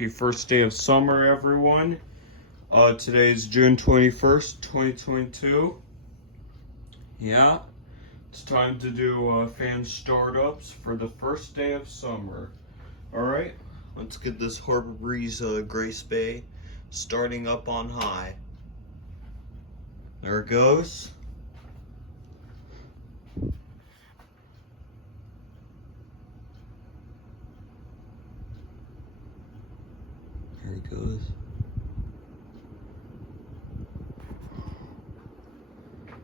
happy first day of summer, everyone. Today is June 21st, 2022. Yeah, it's time to do fan startups for the first day of summer. Alright, let's get this Harbor Breeze Grace Bay starting up on high. There it goes. There it goes.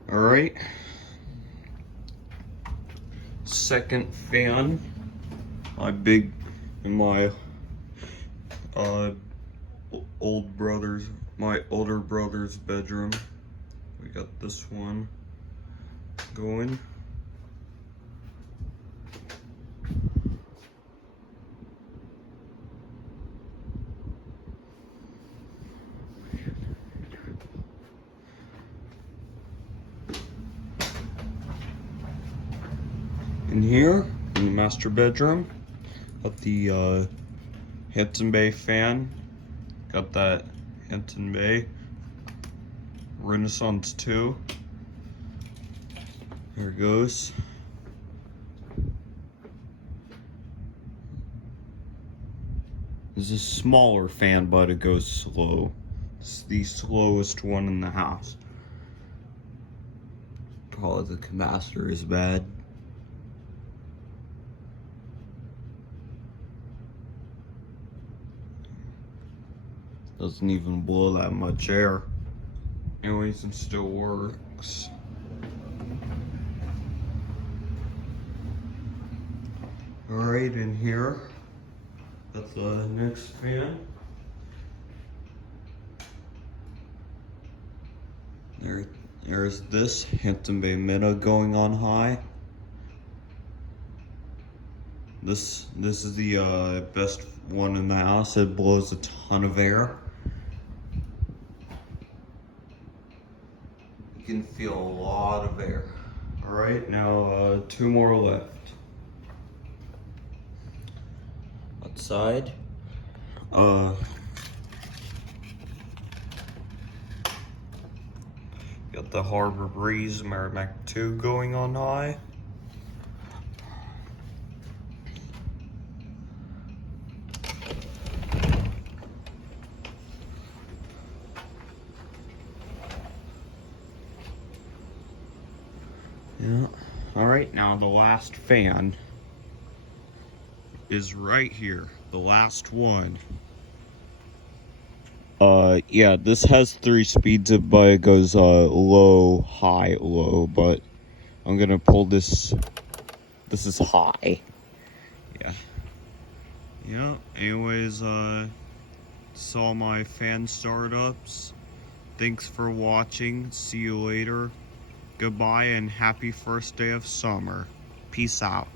Alright. Second fan. My older brother's bedroom. We got this one going. In here, in the master bedroom, got the Hampton Bay fan. Got that Hampton Bay Renaissance 2. There it goes. This is a smaller fan, but it goes slow. It's the slowest one in the house. Probably the capacitor is bad. Doesn't even blow that much air. Anyways, it still works. Alright, in here, that's the next fan. There's this Hampton Bay Meta going on high. This is the best one in the house. It blows a ton of air. You can feel a lot of air. Alright, now two more left. Outside. Got the Harbor Breeze Merrimack 2 going on high. Yeah. Alright, now the last fan is right here. The last one. Yeah, this has 3 speeds, but it goes low, high, low, but I'm gonna pull this. This is high. Yeah. Yeah, anyways, saw my fan startups. Thanks for watching. See you later. Goodbye and happy first day of summer. Peace out.